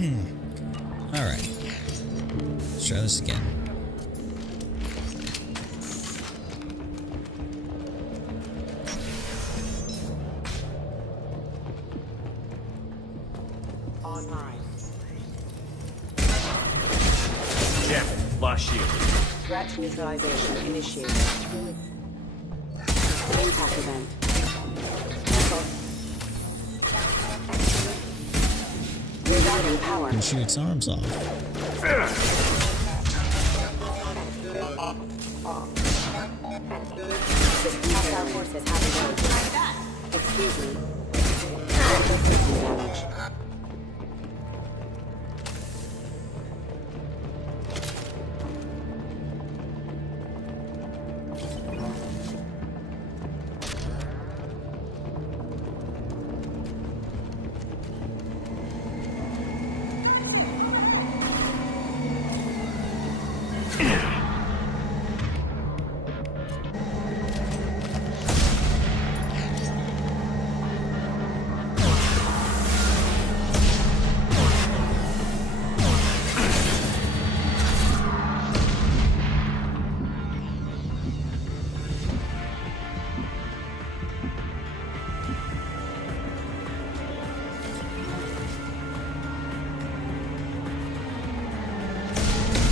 Alright. Let's try this again. Online. Yeah, lost shield. Threat neutralization initiated. Impact event. Rerouting power. And shoot its arms off. Hostile forces have engaged. Excuse me. Critical system damage.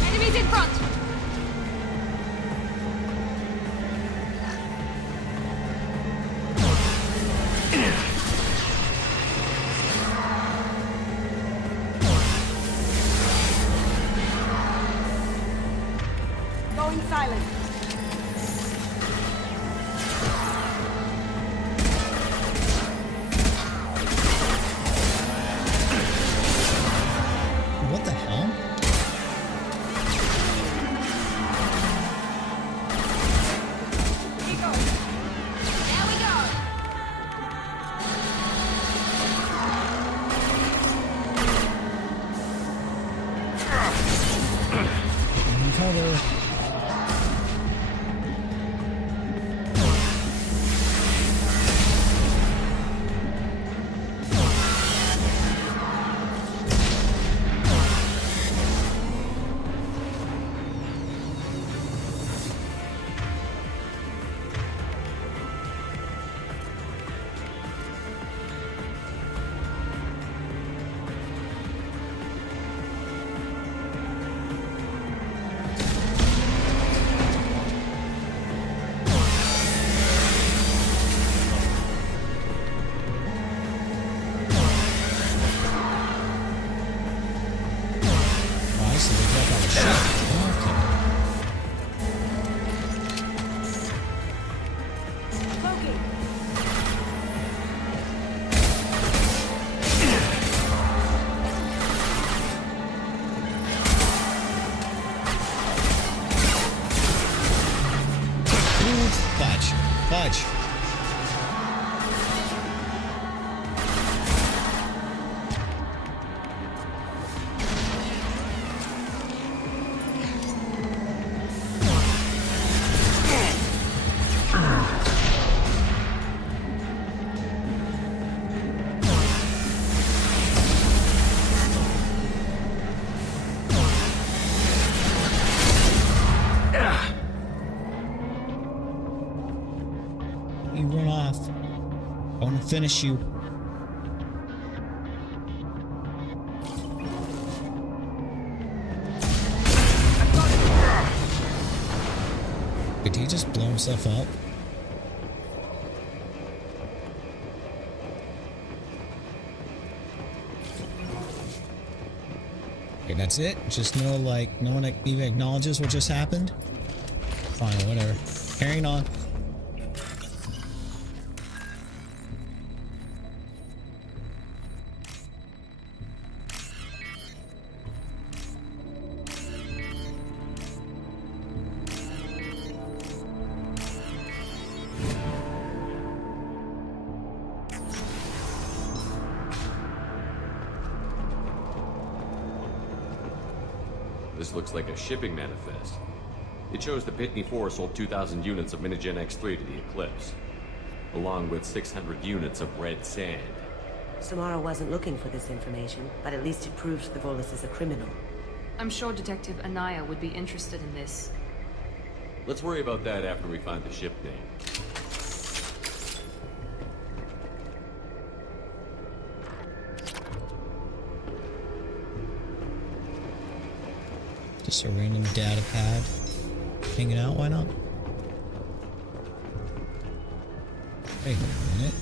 Enemies in front! Going silent. What the hell? Here we go. There we go. Cover. Oh, so they broke out the ship. Okay. Cloaking. Ooh, fudge. Fudge. You run off. I want to finish you. Did he just blow himself up? Okay, that's it. Just no, like, no one even acknowledges what just happened. Fine, whatever. Carrying on. This looks like a shipping manifest. It shows the Pitney 4 sold 2,000 units of Minigen X3 to the Eclipse, along with 600 units of red sand. Samara wasn't looking for this information, but at least it proves the Volus is a criminal. I'm sure Detective Anaya would be interested in this. Let's worry about that after we find the ship name. Just a random data pad. Hanging out, why not? Wait a minute.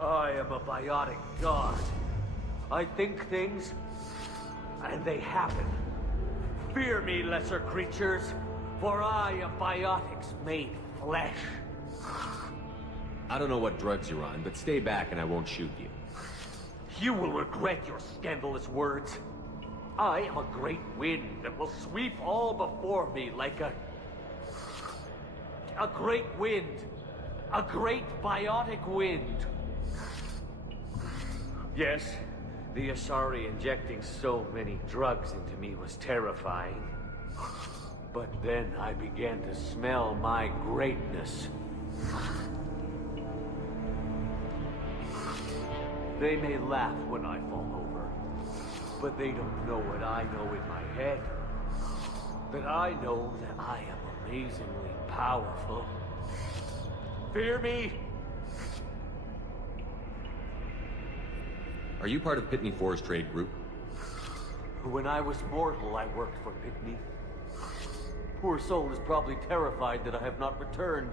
I am a biotic god. I think things, and they happen. Fear me, lesser creatures, for I am biotics made flesh. I don't know what drugs you're on, but stay back and I won't shoot you. You will regret your scandalous words. I am a great wind that will sweep all before me like a great wind. A great biotic wind. Yes, the Asari injecting so many drugs into me was terrifying. But then I began to smell my greatness. They may laugh when I fall over, but they don't know what I know in my head. That I know that I am amazingly powerful. Fear me? Are you part of Pitney Four's trade group? When I was mortal, I worked for Pitney. Poor soul is probably terrified that I have not returned.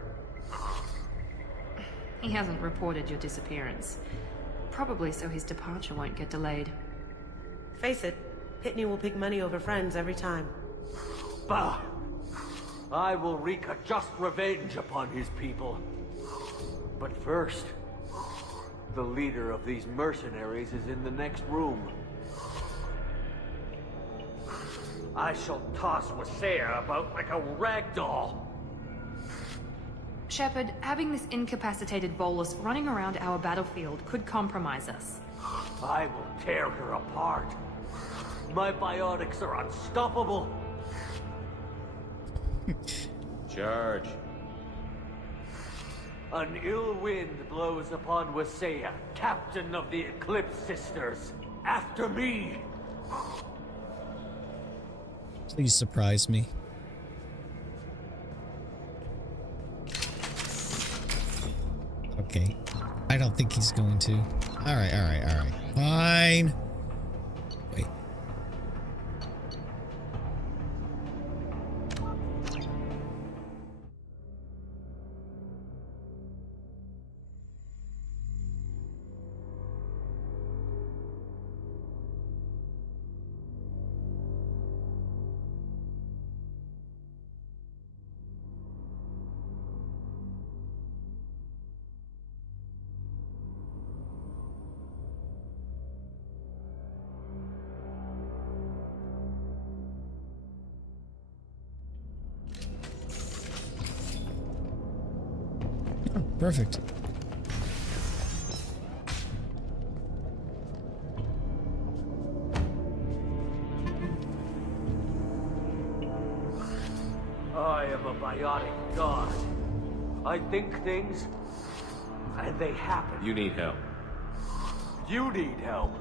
He hasn't reported your disappearance. Probably so his departure won't get delayed. Face it, Pitney will pick money over friends every time. Bah! I will wreak a just revenge upon his people. But first, the leader of these mercenaries is in the next room. I shall toss Wasea about like a rag doll. Shepard, having this incapacitated Volus running around our battlefield could compromise us. I will tear her apart. My biotics are unstoppable. Charge. An ill wind blows upon Wasea, captain of the Eclipse Sisters. After me! Please surprise me. Okay. I don't think he's going to. Alright, alright, alright. Fine. Wait. Oh, perfect. I am a biotic god. I think things, and they happen. You need help. You need help.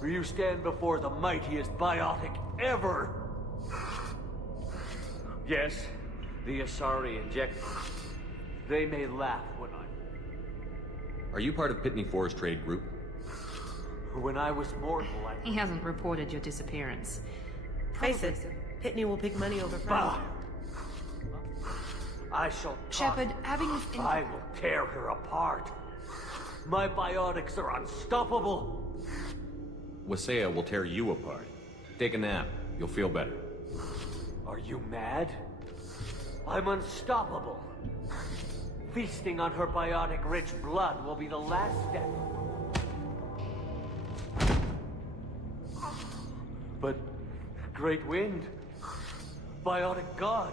For you stand before the mightiest biotic ever. Yes, the Asari inject. They may laugh when Are you part of Pitney Four's trade group? when I was mortal, He hasn't reported your disappearance. Face Probably it, so. Pitney will pick money over friends. Bah! I shall Shepard, having this I will tear her apart. My biotics are unstoppable. Wasea will tear you apart. Take a nap. You'll feel better. Are you mad? I'm unstoppable. Feasting on her biotic-rich blood will be the last step. But, Great Wind, biotic god,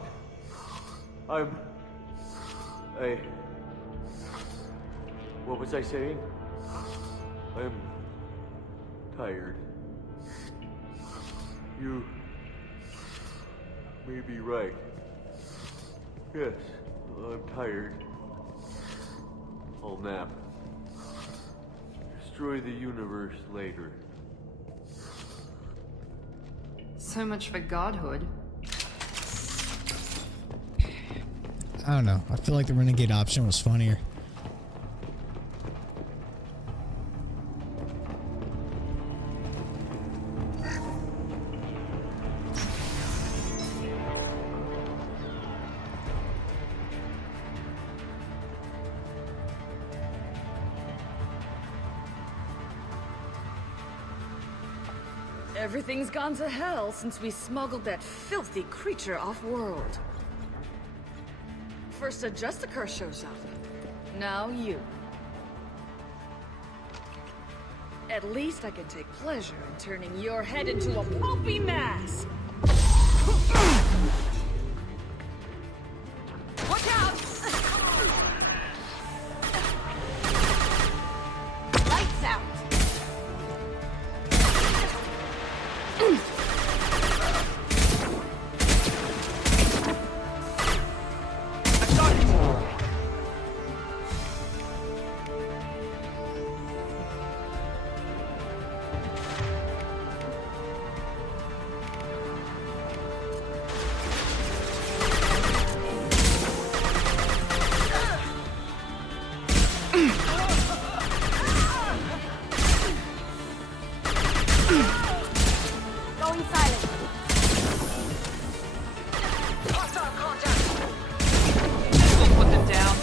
what was I saying? I'm tired. may be right. Yes, I'm tired. I'll nap. Destroy the universe later. So much for godhood. I don't know. I feel like the renegade option was funnier. Everything's gone to hell since we smuggled that filthy creature off-world. First a Justicar shows up. Now you. At least I can take pleasure in turning your head into a pulpy mass! Watch out! Lights out! Going silent. We'll put them down.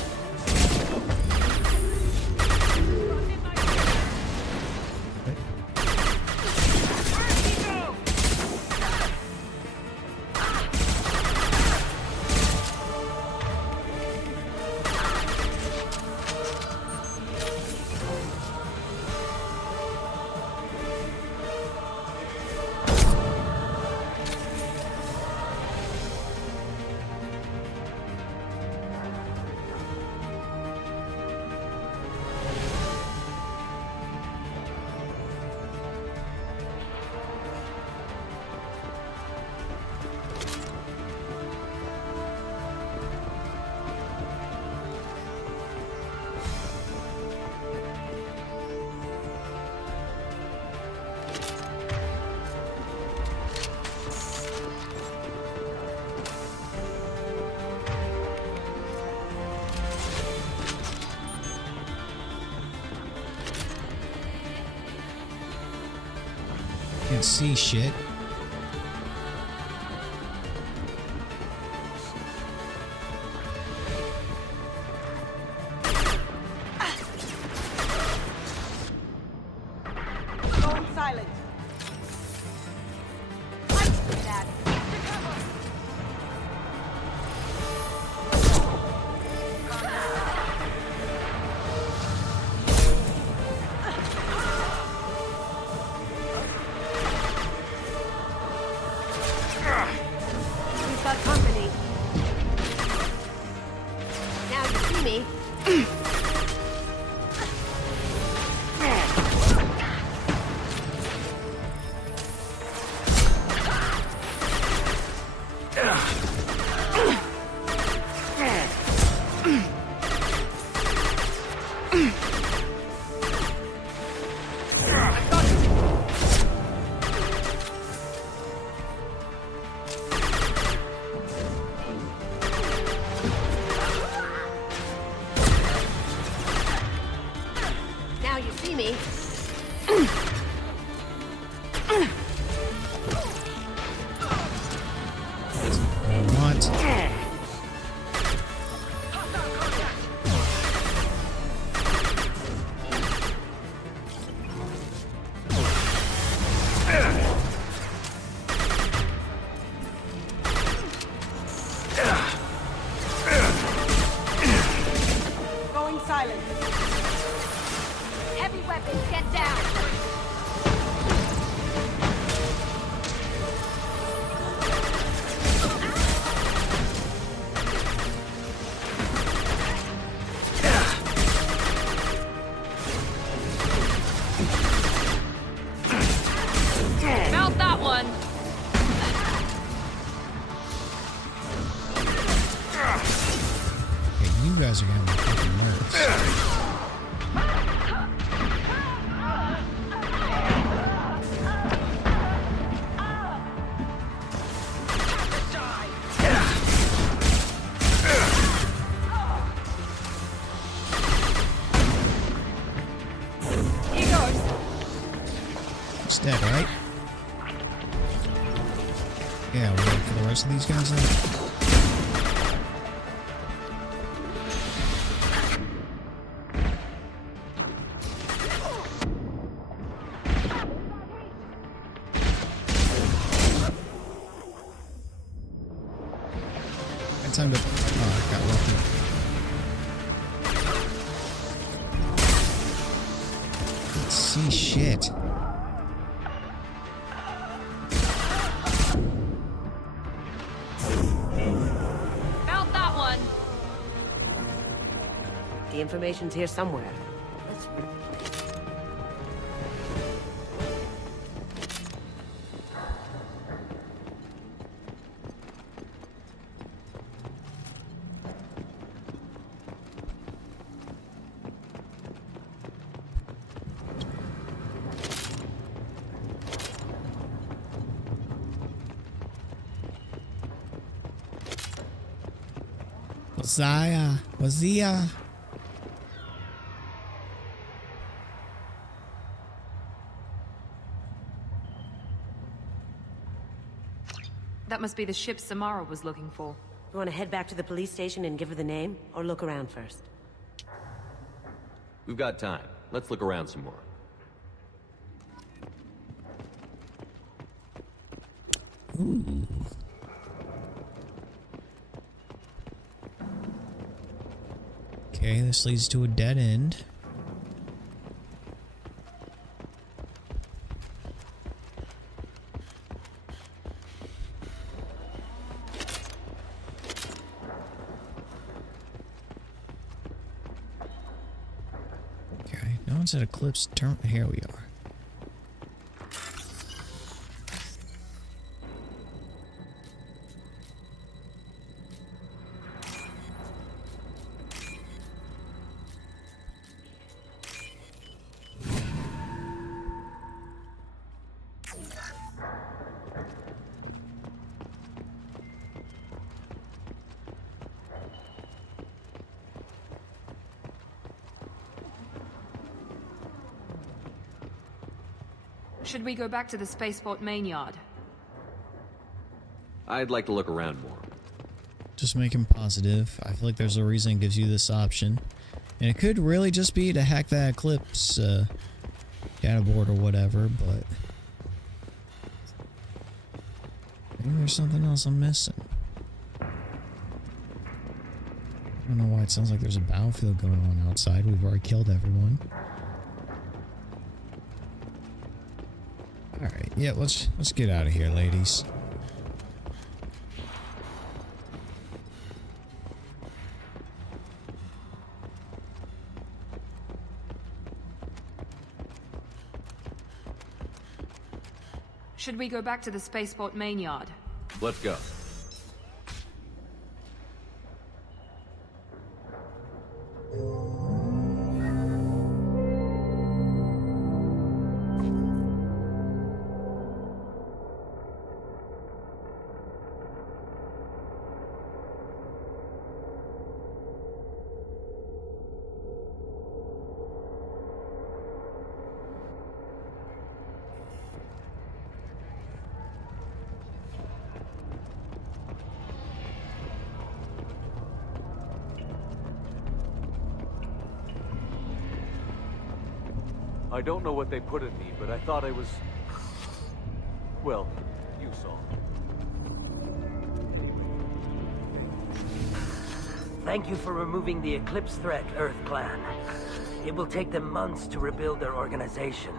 Can't see shit. Going silent. Fight that. We've got company. Now you see me. Now you see me. guys are getting my fucking nerves. It's dead, right? Yeah, we're waiting for the rest of these guys then. Time to... Oh, I got lucky. Let's see shit. Found that one. The information's here somewhere. Let's... Wazia. That must be the ship Samara was looking for. You want to head back to the police station and give her the name? Or look around first? We've got time. Let's look around some more. Ooh. Okay, this leads to a dead end. Okay, no one's at Eclipse. Here we are. Should we go back to the spaceport main yard? I'd like to look around more. Just making positive. I feel like there's a reason it gives you this option. And it could really just be to hack that Eclipse data board or whatever, but... maybe there's something else I'm missing. I don't know why it sounds like there's a battlefield going on outside. We've already killed everyone. Alright, yeah, let's get out of here, ladies. Should we go back to the spaceport main yard? Let's go. I don't know what they put in me, but I thought I was... well, you saw. Thank you for removing the Eclipse threat, Earth Clan. It will take them months to rebuild their organization.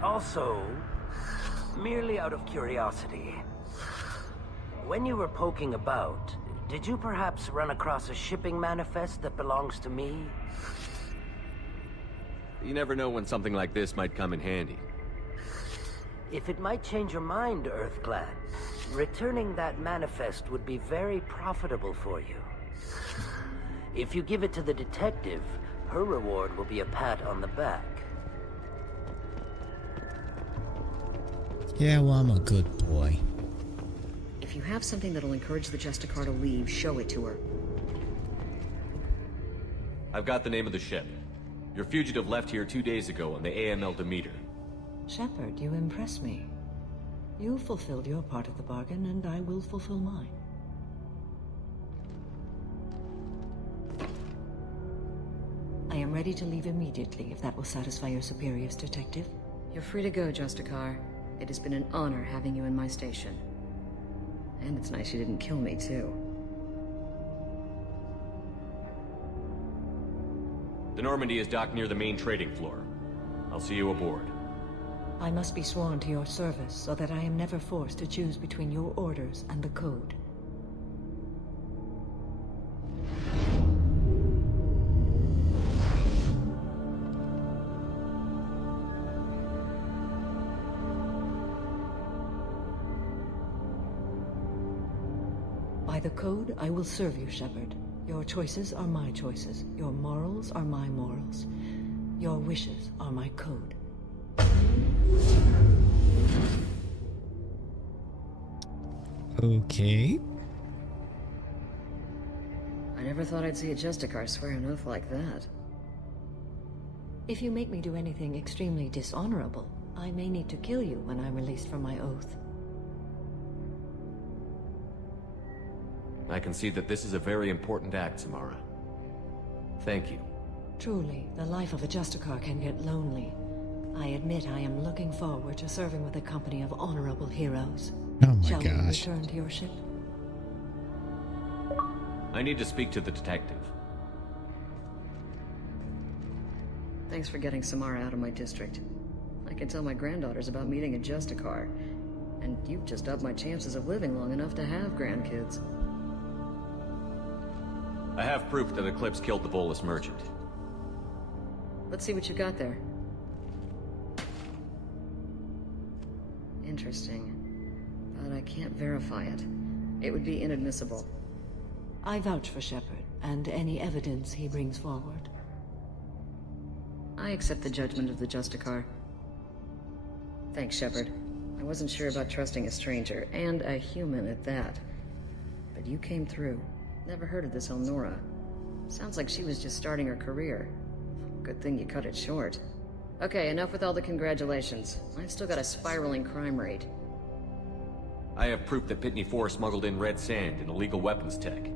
Also, merely out of curiosity, when you were poking about, did you perhaps run across a shipping manifest that belongs to me? You never know when something like this might come in handy. If it might change your mind, Earth Clan, returning that manifest would be very profitable for you. If you give it to the detective, her reward will be a pat on the back. Yeah, well, I'm a good boy. If you have something that'll encourage the Justicar to leave, show it to her. I've got the name of the ship. Your fugitive left here 2 days ago on the AML Demeter. Shepard, you impress me. You fulfilled your part of the bargain, and I will fulfill mine. I am ready to leave immediately, if that will satisfy your superiors, Detective. You're free to go, Justicar. It has been an honor having you in my station. And it's nice you didn't kill me, too. The Normandy is docked near the main trading floor. I'll see you aboard. I must be sworn to your service, so that I am never forced to choose between your orders and the Code. By the Code, I will serve you, Shepard. Your choices are my choices. Your morals are my morals. Your wishes are my code. Okay. I never thought I'd see a Justicar swear an oath like that. If you make me do anything extremely dishonorable, I may need to kill you when I'm released from my oath. I can see that this is a very important act, Samara. Thank you. Truly, the life of a Justicar can get lonely. I admit I am looking forward to serving with a company of honorable heroes. Oh my Shall we gosh. return to your ship? I need to speak to the detective. Thanks for getting Samara out of my district. I can tell my granddaughters about meeting a Justicar. And you've just upped my chances of living long enough to have grandkids. I have proof that Eclipse killed the Volus merchant. Let's see what you got there. Interesting. But I can't verify it. It would be inadmissible. I vouch for Shepard, and any evidence he brings forward. I accept the judgment of the Justicar. Thanks, Shepard. I wasn't sure about trusting a stranger, and a human at that. But you came through. Never heard of this Elnora. Sounds like she was just starting her career. Good thing you cut it short. Okay, enough with all the congratulations. I've still got a spiraling crime rate. I have proof that Pitney 4 smuggled in red sand and illegal weapons tech.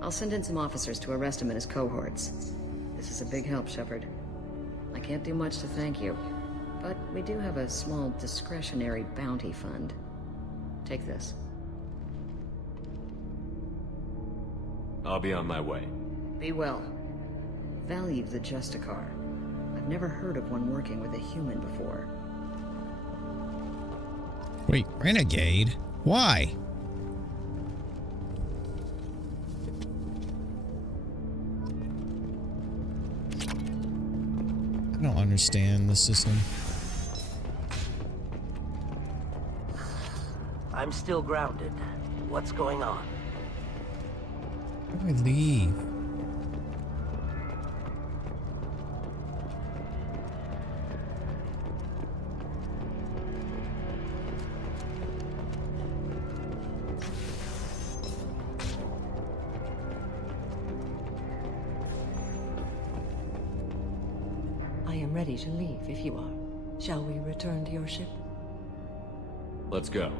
I'll send in some officers to arrest him and his cohorts. This is a big help, Shepard. I can't do much to thank you, but we do have a small discretionary bounty fund. Take this. I'll be on my way. Be well. Value the Justicar. I've never heard of one working with a human before. Wait, renegade? Why? I don't understand the system. I'm still grounded. What's going on? How do I leave? I am ready to leave if you are. Shall we return to your ship? Let's go.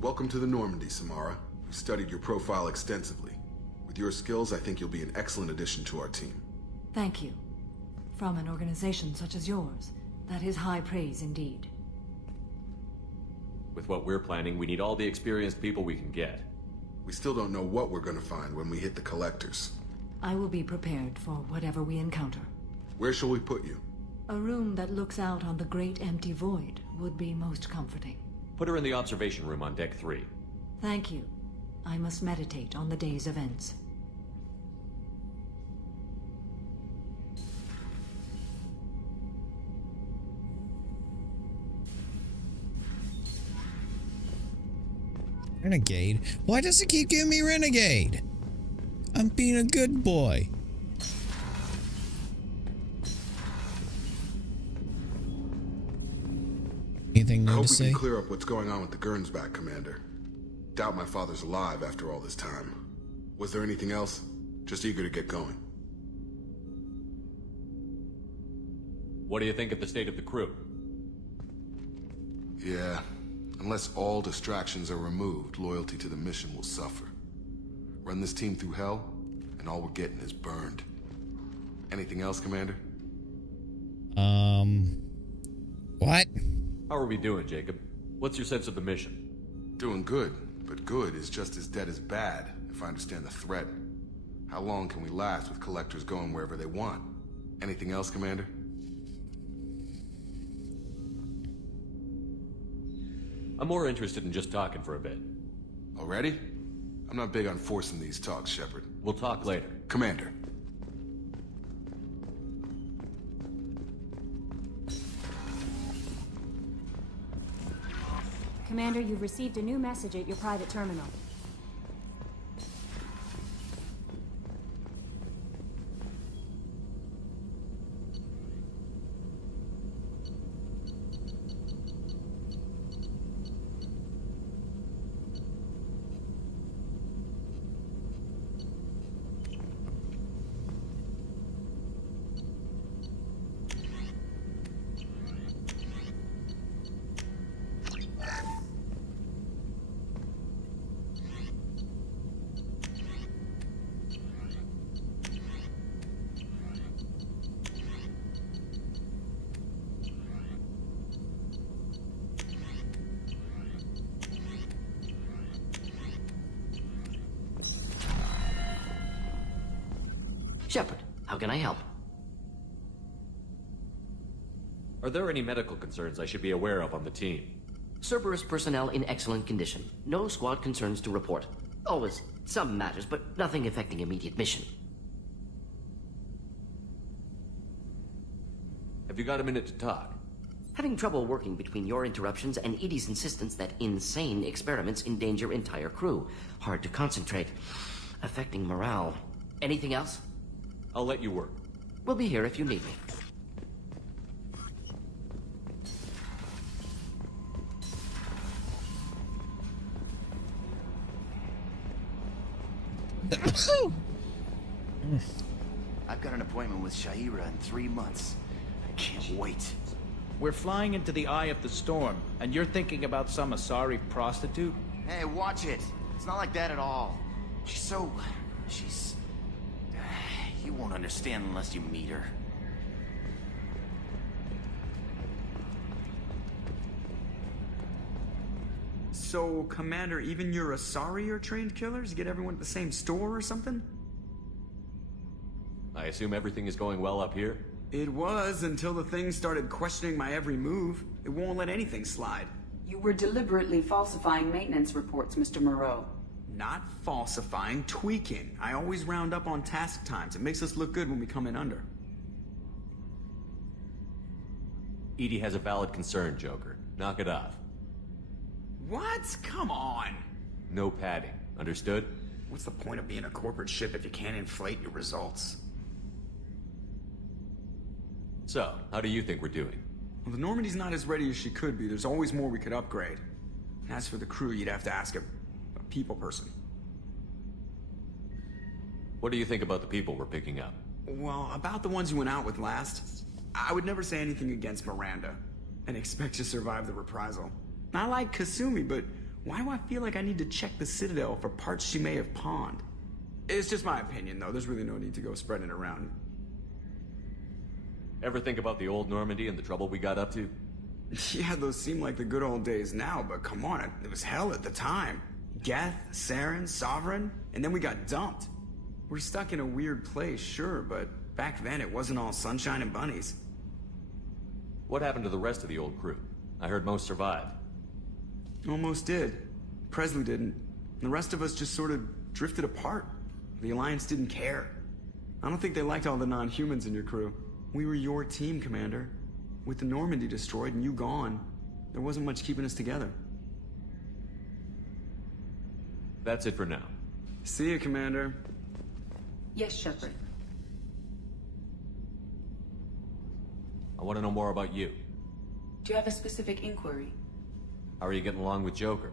Welcome to the Normandy, Samara. We studied your profile extensively. With your skills, I think you'll be an excellent addition to our team. Thank you. From an organization such as yours, that is high praise indeed. With what we're planning, we need all the experienced people we can get. We still don't know what we're gonna find when we hit the collectors. I will be prepared for whatever we encounter. Where shall we put you? A room that looks out on the great empty void would be most comforting. Put her in the observation room on deck 3. Thank you. I must meditate on the day's events. Renegade? Why does it keep giving me Renegade? I'm being a good boy. Anything I new hope to we say? can clear up what's going on with the Gernsback, Commander. Doubt my father's alive after all this time. Was there anything else? Just eager to get going. What do you think of the state of the crew? Yeah, unless all distractions are removed, loyalty to the mission will suffer. Run this team through hell, and all we're getting is burned. Anything else, Commander? What? How are we doing, Jacob? What's your sense of the mission? Doing good, but good is just as dead as bad, if I understand the threat. How long can we last with collectors going wherever they want? Anything else, Commander? I'm more interested in just talking for a bit. Already? I'm not big on forcing these talks, Shepard. We'll talk later. Commander. Commander, you've received a new message at your private terminal. Shepard, how can I help? Are there any medical concerns I should be aware of on the team? Cerberus personnel in excellent condition. No squad concerns to report. Always some matters, but nothing affecting immediate mission. Have you got a minute to talk? Having trouble working between your interruptions and Edie's insistence that insane experiments endanger entire crew. Hard to concentrate. Affecting morale. Anything else? I'll let you work. We'll be here if you need me. I've got an appointment with Shaira in 3 months. I can't wait. We're flying into the eye of the storm, and you're thinking about some Asari prostitute? Hey, watch it. It's not like that at all. She's... You won't understand unless you meet her. So, Commander, even your Asari are trained killers? You get everyone at the same store or something? I assume everything is going well up here? It was, until the thing started questioning my every move. It won't let anything slide. You were deliberately falsifying maintenance reports, Mr. Moreau. Not falsifying, tweaking. I always round up on task times. It makes us look good when we come in under. Edie has a valid concern, Joker. Knock it off. What? Come on! No padding. Understood? What's the point of being a corporate ship if you can't inflate your results? So, how do you think we're doing? Well, the Normandy's not as ready as she could be. There's always more we could upgrade. And as for the crew, you'd have to ask a people person. What do you think about the people we're picking up? Well, about the ones you went out with last, I would never say anything against Miranda, and expect to survive the reprisal. I like Kasumi, but why do I feel like I need to check the Citadel for parts she may have pawned? It's just my opinion, though. There's really no need to go spreading it around. Ever think about the old Normandy and the trouble we got up to? Yeah, those seem like the good old days now, but come on, it was hell at the time. Geth, Saren, Sovereign, and then we got dumped. We're stuck in a weird place, sure, but back then it wasn't all sunshine and bunnies. What happened to the rest of the old crew? I heard most survived. Almost did. Presley didn't. The rest of us just sort of drifted apart. The Alliance didn't care. I don't think they liked all the non-humans in your crew. We were your team, Commander. With the Normandy destroyed and you gone, there wasn't much keeping us together. That's it for now. See you, Commander. Yes, Shepard. I want to know more about you. Do you have a specific inquiry? How are you getting along with Joker?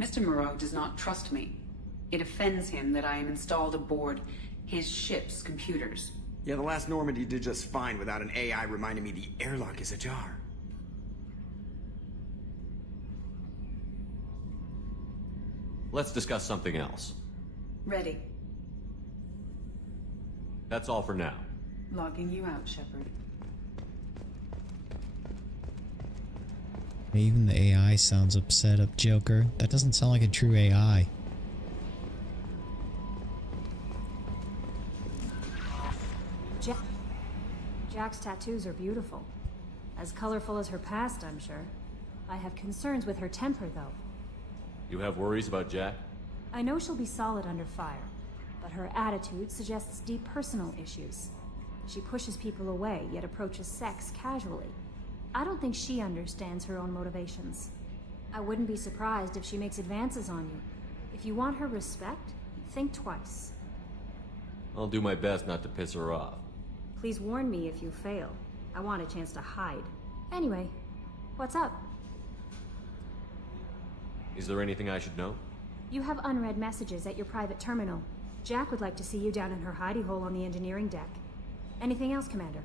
Mr. Moreau does not trust me. It offends him that I am installed aboard his ship's computers. Yeah, the last Normandy did just fine without an AI reminding me the airlock is ajar. Let's discuss something else. Ready. That's all for now. Logging you out, Shepard. Even the AI sounds upset up Joker. That doesn't sound like a true AI. Jack's tattoos are beautiful. As colorful as her past, I'm sure. I have concerns with her temper, though. You have worries about Jack? I know she'll be solid under fire, but her attitude suggests deep personal issues. She pushes people away, yet approaches sex casually. I don't think she understands her own motivations. I wouldn't be surprised if she makes advances on you. If you want her respect, think twice. I'll do my best not to piss her off. Please warn me if you fail. I want a chance to hide. Anyway, what's up? Is there anything I should know? You have unread messages at your private terminal. Jack would like to see you down in her hidey hole on the engineering deck. Anything else, Commander?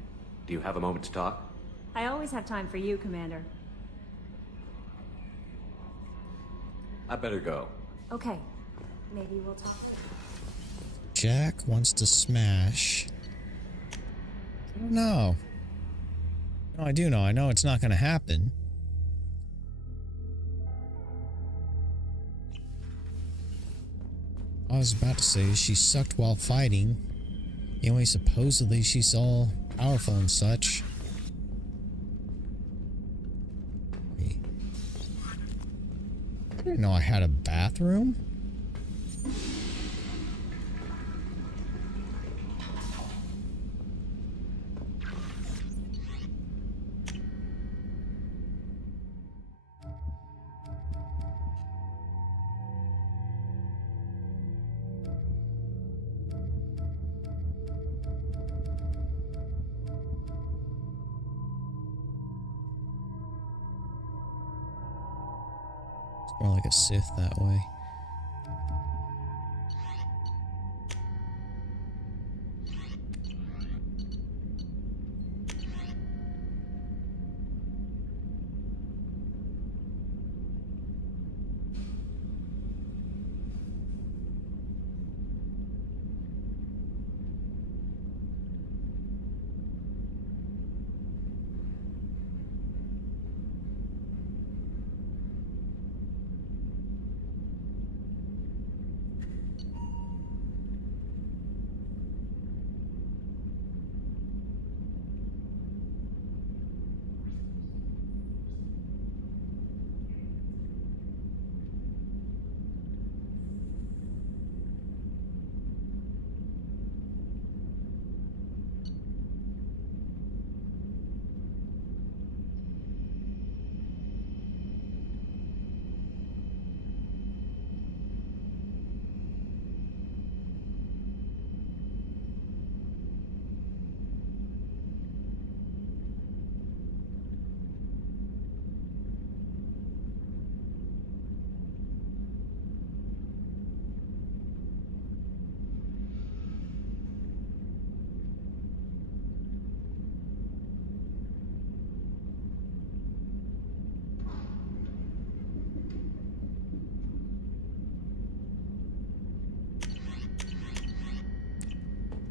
Do you have a moment to talk? I always have time for you, Commander. I better go. Okay. Maybe we'll talk. Jack wants to smash. I don't know. No, I do know. I know it's not going to happen. I was about to say she sucked while fighting. Anyway, supposedly she's all powerful and such. I didn't know I had a bathroom. More like a Sith that way.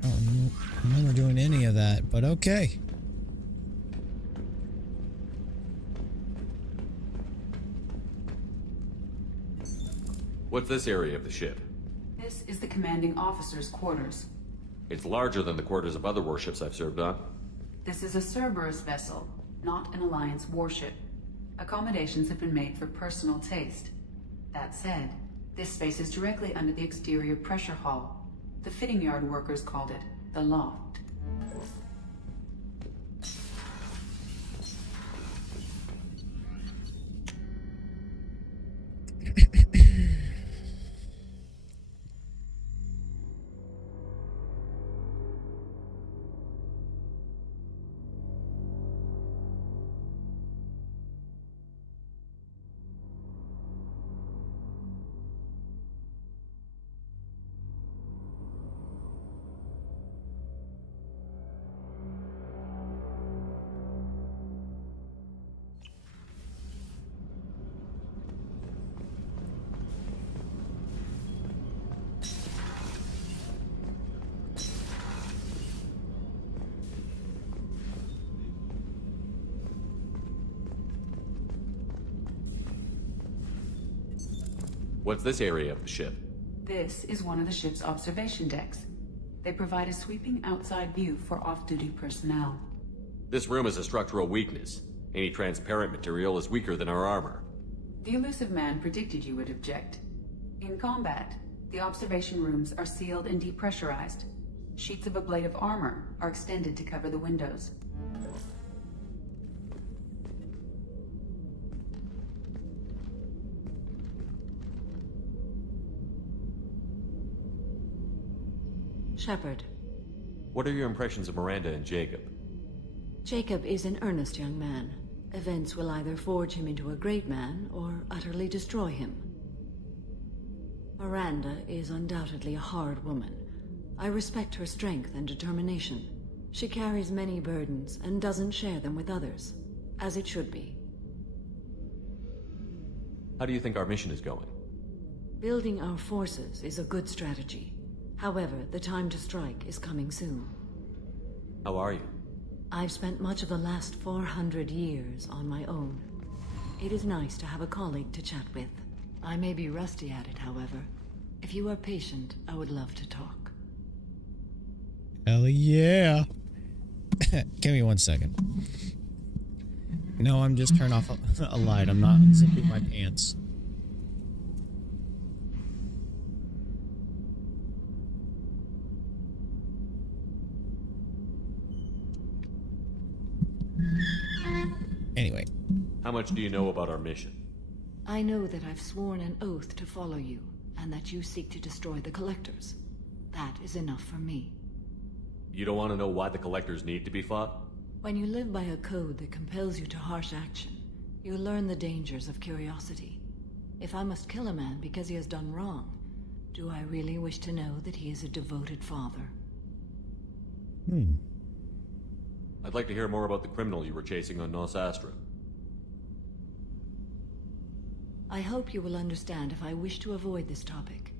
I don't remember doing any of that, but okay. What's this area of the ship? This is the commanding officer's quarters. It's larger than the quarters of other warships I've served on. This is a Cerberus vessel, not an Alliance warship. Accommodations have been made for personal taste. That said, this space is directly under the exterior pressure hull. The fitting yard workers called it the loft. What's this area of the ship? This is one of the ship's observation decks. They provide a sweeping outside view for off-duty personnel. This room is a structural weakness. Any transparent material is weaker than our armor. The elusive man predicted you would object. In combat, the observation rooms are sealed and depressurized. Sheets of ablative armor are extended to cover the windows. Shepard. What are your impressions of Miranda and Jacob? Jacob is an earnest young man. Events will either forge him into a great man or utterly destroy him. Miranda is undoubtedly a hard woman. I respect her strength and determination. She carries many burdens and doesn't share them with others, as it should be. How do you think our mission is going? Building our forces is a good strategy. However, the time to strike is coming soon. How are you? I've spent much of the last 400 years on my own. It is nice to have a colleague to chat with. I may be rusty at it, however. If you are patient, I would love to talk. Hell yeah. Give me 1 second. No, I'm just turning off a light. I'm not unzipping my pants. Anyway. How much do you know about our mission? I know that I've sworn an oath to follow you, and that you seek to destroy the Collectors. That is enough for me. You don't want to know why the Collectors need to be fought? When you live by a code that compels you to harsh action, you learn the dangers of curiosity. If I must kill a man because he has done wrong, do I really wish to know that he is a devoted father? I'd like to hear more about the criminal you were chasing on Nos Astra. I hope you will understand if I wish to avoid this topic.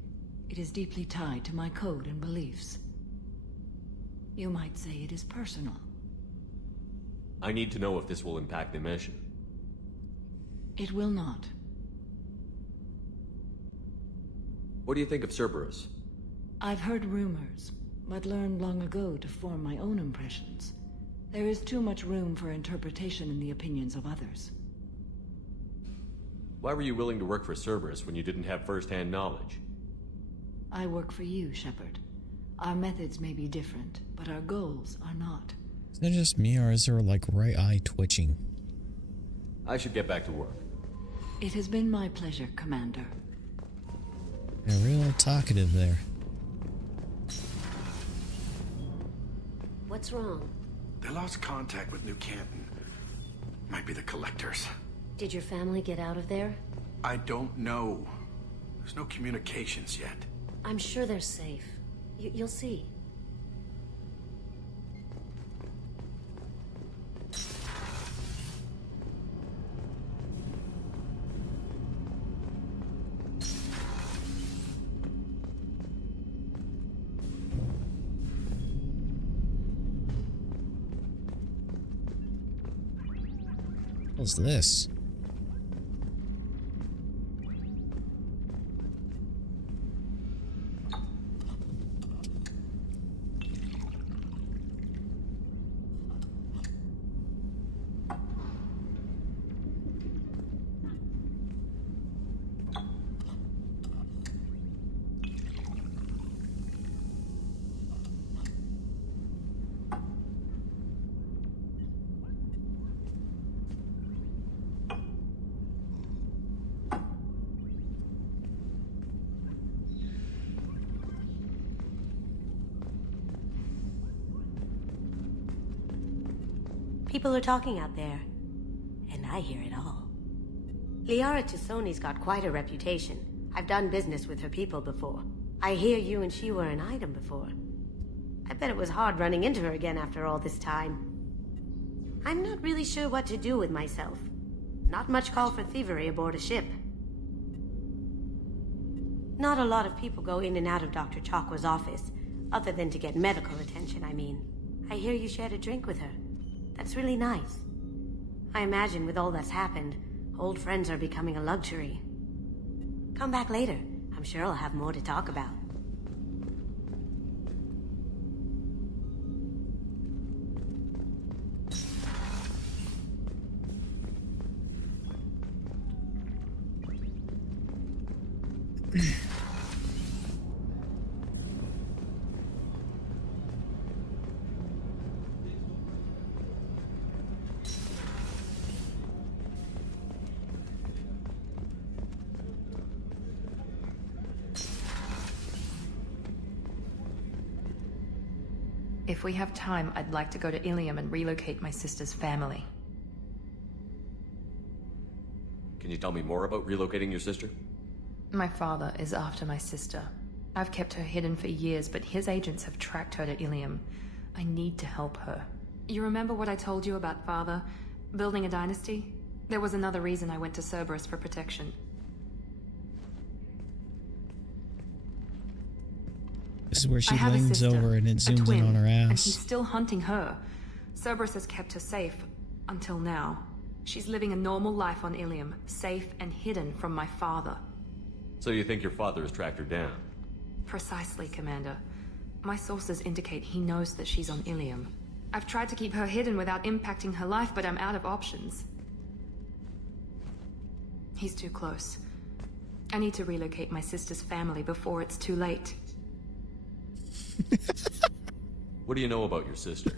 It is deeply tied to my code and beliefs. You might say it is personal. I need to know if this will impact the mission. It will not. What do you think of Cerberus? I've heard rumors, but learned long ago to form my own impressions. There is too much room for interpretation in the opinions of others. Why were you willing to work for Cerberus when you didn't have first-hand knowledge? I work for you, Shepard. Our methods may be different, but our goals are not. Is that just me, or is her, like, right eye twitching? I should get back to work. It has been my pleasure, Commander. You're real talkative there. What's wrong? They lost contact with New Canton. Might be the Collectors. Did your family get out of there? I don't know. There's no communications yet. I'm sure they're safe. You'll see. What's this? People are talking out there, and I hear it all. Liara Tusoni's got quite a reputation. I've done business with her people before. I hear you and she were an item before. I bet it was hard running into her again after all this time. I'm not really sure what to do with myself. Not much call for thievery aboard a ship. Not a lot of people go in and out of Dr. Chakwa's office, other than to get medical attention, I mean. I hear you shared a drink with her. That's really nice. I imagine with all that's happened, old friends are becoming a luxury. Come back later. I'm sure I'll have more to talk about. If we have time, I'd like to go to Ilium and relocate my sister's family. Can you tell me more about relocating your sister? My father is after my sister. I've kept her hidden for years, but his agents have tracked her to Ilium. I need to help her. You remember what I told you about father? Building a dynasty? There was another reason I went to Cerberus for protection. This is where she I have a leans sister, over and it a zooms twin, in on her and ass. he's still hunting her. Cerberus has kept her safe, until now. She's living a normal life on Ilium, safe and hidden from my father. So you think your father has tracked her down? Precisely, Commander. My sources indicate he knows that she's on Ilium. I've tried to keep her hidden without impacting her life, but I'm out of options. He's too close. I need to relocate my sister's family before it's too late. What do you know about your sister?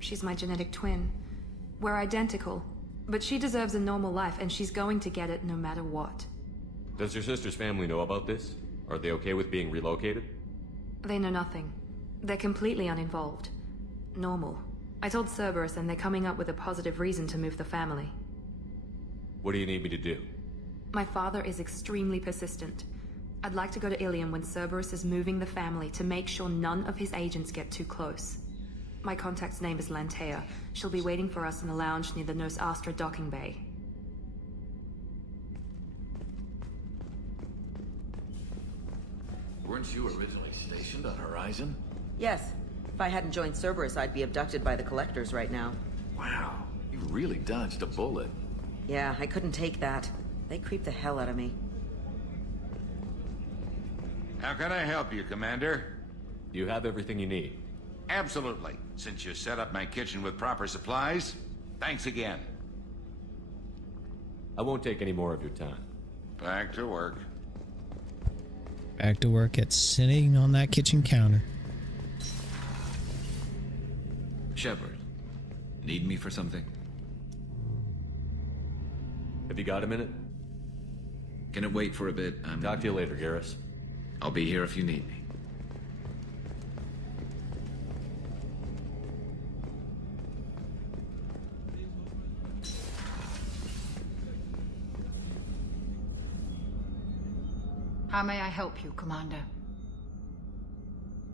She's my genetic twin. We're identical, but she deserves a normal life, and she's going to get it no matter what. Does your sister's family know about this? Are they okay with being relocated? They know nothing. They're completely uninvolved. Normal. I told Cerberus, and they're coming up with a positive reason to move the family. What do you need me to do? My father is extremely persistent. I'd like to go to Ilium when Cerberus is moving the family to make sure none of his agents get too close. My contact's name is Lantea. She'll be waiting for us in the lounge near the Nos Astra docking bay. Weren't you originally stationed on Horizon? Yes. If I hadn't joined Cerberus, I'd be abducted by the Collectors right now. Wow, you really dodged a bullet. Yeah, I couldn't take that. They creeped the hell out of me. How can I help you, Commander? You have everything you need. Absolutely. Since you set up my kitchen with proper supplies, thanks again. I won't take any more of your time. Back to work. Back to work at sitting on that kitchen counter. Shepard, need me for something? Have you got a minute? Can it wait for a bit? Talk to you later, Garrus. I'll be here if you need me. How may I help you, Commander?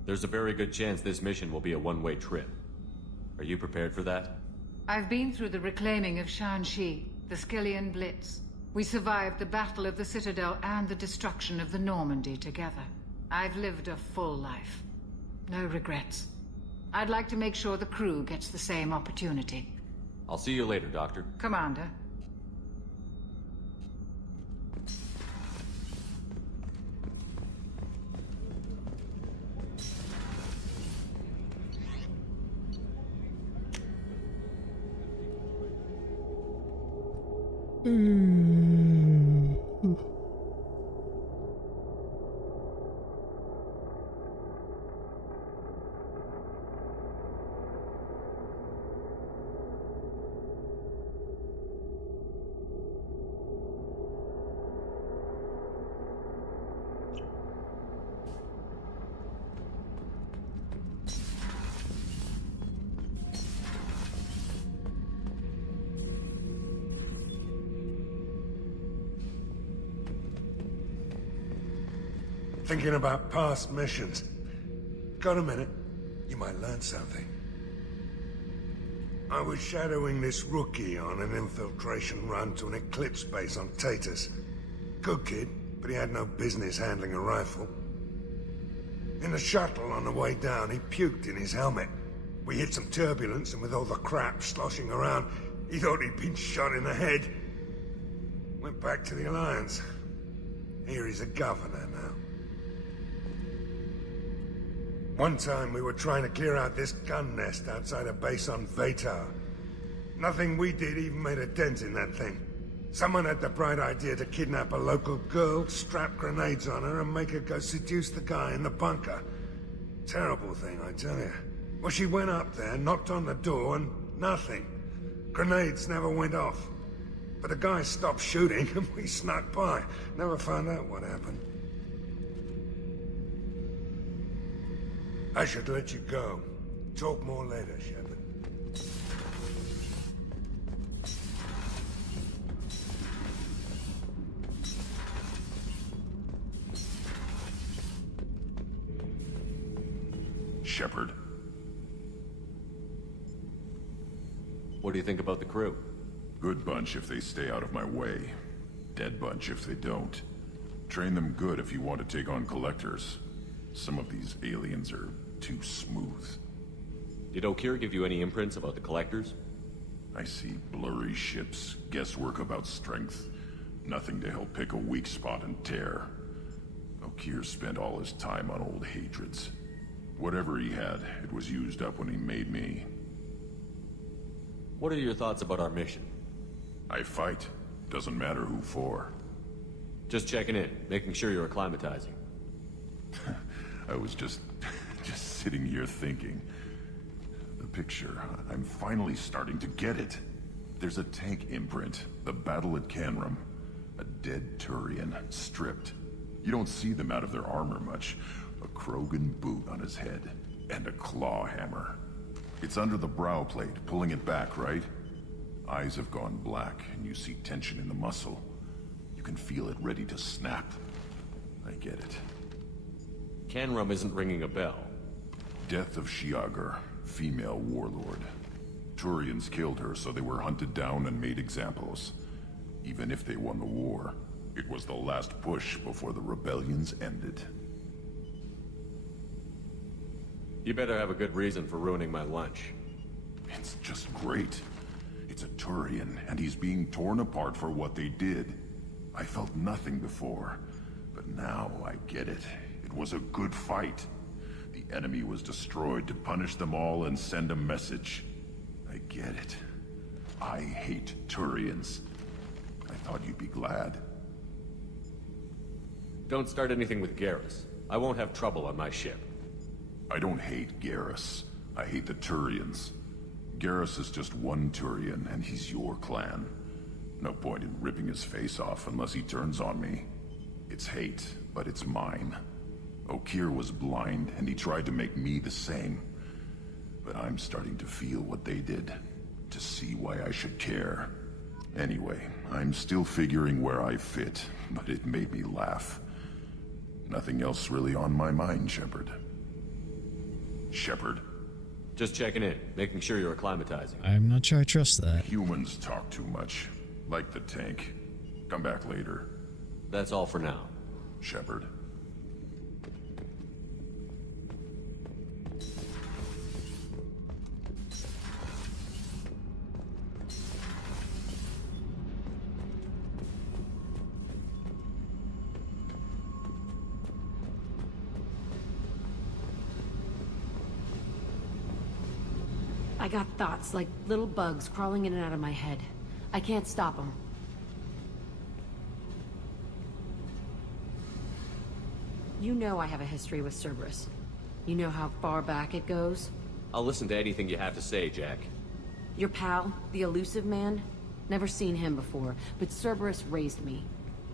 There's a very good chance this mission will be a one-way trip. Are you prepared for that? I've been through the reclaiming of Shanxi, the Skillian Blitz. We survived the Battle of the Citadel and the destruction of the Normandy together. I've lived a full life. No regrets. I'd like to make sure the crew gets the same opportunity. I'll see you later, Doctor. Commander. Thinking about past missions. Got a minute? You might learn something. I was shadowing this rookie on an infiltration run to an Eclipse base on Tatus. Good kid, but he had no business handling a rifle. In the shuttle on the way down, he puked in his helmet. We hit some turbulence, and with all the crap sloshing around, he thought he'd been shot in the head. Went back to the Alliance. Here he's a governor now. One time we were trying to clear out this gun nest outside a base on Vatar. Nothing we did even made a dent in that thing. Someone had the bright idea to kidnap a local girl, strap grenades on her, and make her go seduce the guy in the bunker. Terrible thing, I tell you. Well, she went up there, knocked on the door, and nothing. Grenades never went off. But the guy stopped shooting, and we snuck by. Never found out what happened. I should let you go. Talk more later, Shepard. Shepard. What do you think about the crew? Good bunch if they stay out of my way. Dead bunch if they don't. Train them good if you want to take on collectors. Some of these aliens are too smooth. Did O'Kear give you any imprints about the collectors? I see blurry ships, guesswork about strength. Nothing to help pick a weak spot and tear. O'Kear spent all his time on old hatreds. Whatever he had, it was used up when he made me. What are your thoughts about our mission? I fight. Doesn't matter who for. Just checking in, making sure you're acclimatizing. I was just sitting here thinking. The picture, I'm finally starting to get it. There's a tank imprint, the battle at Canrum. A dead Turian, stripped. You don't see them out of their armor much. A Krogan boot on his head, and a claw hammer. It's under the brow plate, pulling it back, right? Eyes have gone black, and you see tension in the muscle. You can feel it ready to snap. I get it. Canrum isn't ringing a bell. Death of Shiagar, female warlord. Turians killed her, so they were hunted down and made examples. Even if they won the war, it was the last push before the rebellions ended. You better have a good reason for ruining my lunch. It's just great. It's a Turian, and he's being torn apart for what they did. I felt nothing before, but now I get it. It was a good fight. The enemy was destroyed to punish them all and send a message. I get it. I hate Turians. I thought you'd be glad. Don't start anything with Garrus. I won't have trouble on my ship. I don't hate Garrus. I hate the Turians. Garrus is just one Turian, and he's your clan. No point in ripping his face off unless he turns on me. It's hate, but it's mine. O'Kear was blind, and he tried to make me the same. But I'm starting to feel what they did, to see why I should care. Anyway, I'm still figuring where I fit, but it made me laugh. Nothing else really on my mind, Shepard. Shepard. Just checking in, making sure you're acclimatizing. I'm not sure I trust that. Humans talk too much. Like the tank. Come back later. That's all for now. Shepard. I got thoughts like little bugs crawling in and out of my head. I can't stop them. You know I have a history with Cerberus. You know how far back it goes? I'll listen to anything you have to say, Jack. Your pal, the elusive man? Never seen him before, but Cerberus raised me.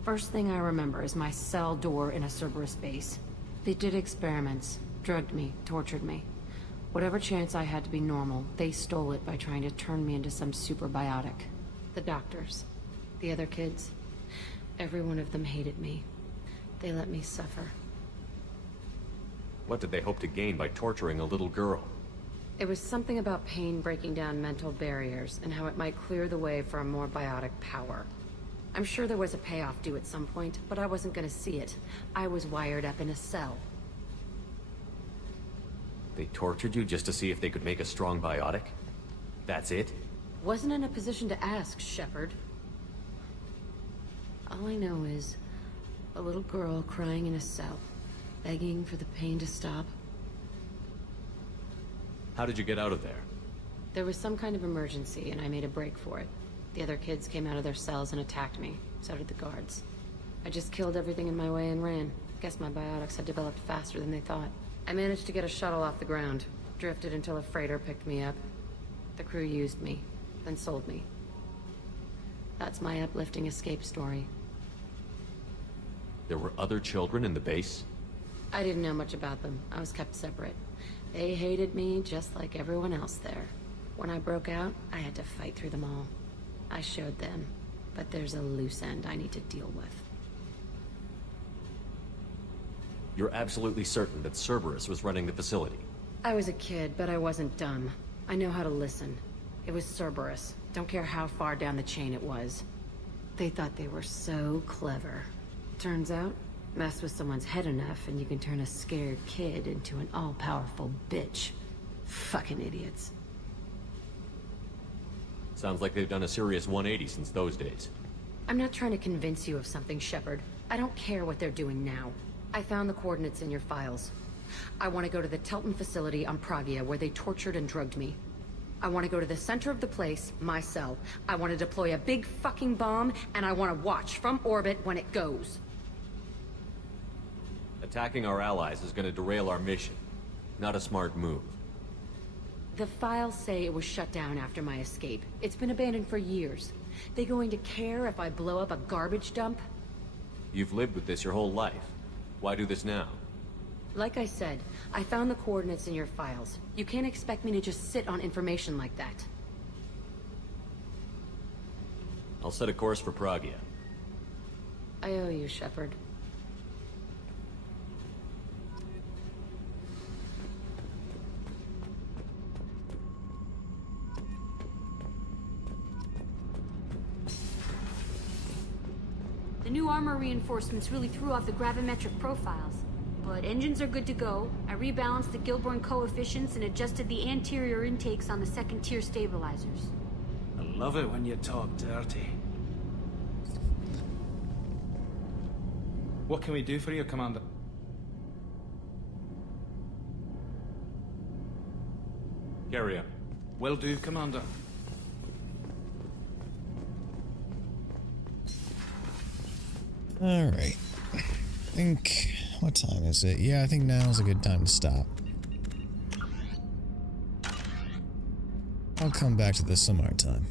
First thing I remember is my cell door in a Cerberus base. They did experiments, drugged me, tortured me. Whatever chance I had to be normal, they stole it by trying to turn me into some superbiotic. The doctors, the other kids, every one of them hated me. They let me suffer. What did they hope to gain by torturing a little girl? It was something about pain breaking down mental barriers and how it might clear the way for a more biotic power. I'm sure there was a payoff due at some point, but I wasn't gonna see it. I was wired up in a cell. They tortured you just to see if they could make a strong biotic? That's it? Wasn't in a position to ask, Shepard. All I know is a little girl crying in a cell, begging for the pain to stop. How did you get out of there? There was some kind of emergency, and I made a break for it. The other kids came out of their cells and attacked me. So did the guards. I just killed everything in my way and ran. Guess my biotics had developed faster than they thought. I managed to get a shuttle off the ground. Drifted until a freighter picked me up. The crew used me, then sold me. That's my uplifting escape story. There were other children in the base? I didn't know much about them. I was kept separate. They hated me just like everyone else there. When I broke out, I had to fight through them all. I showed them, but there's a loose end I need to deal with. You're absolutely certain that Cerberus was running the facility? I was a kid, but I wasn't dumb. I know how to listen. It was Cerberus. Don't care how far down the chain it was. They thought they were so clever. Turns out, mess with someone's head enough and you can turn a scared kid into an all-powerful bitch. Fucking idiots. Sounds like they've done a serious 180 since those days. I'm not trying to convince you of something, Shepard. I don't care what they're doing now. I found the coordinates in your files. I want to go to the Telton facility on Pragia where they tortured and drugged me. I want to go to the center of the place, my cell. I want to deploy a big fucking bomb, and I want to watch from orbit when it goes. Attacking our allies is going to derail our mission. Not a smart move. The files say it was shut down after my escape. It's been abandoned for years. They going to care if I blow up a garbage dump? You've lived with this your whole life. Why do this now? Like I said, I found the coordinates in your files. You can't expect me to just sit on information like that. I'll set a course for Pragia. I owe you, Shepard. The new armor reinforcements really threw off the gravimetric profiles. But engines are good to go. I rebalanced the Gilborn coefficients and adjusted the anterior intakes on the second-tier stabilizers. I love it when you talk dirty. What can we do for you, Commander? Carry on. Will do, Commander. Alright. I think... What time is it? Yeah, I think now is a good time to stop. I'll come back to this some other time.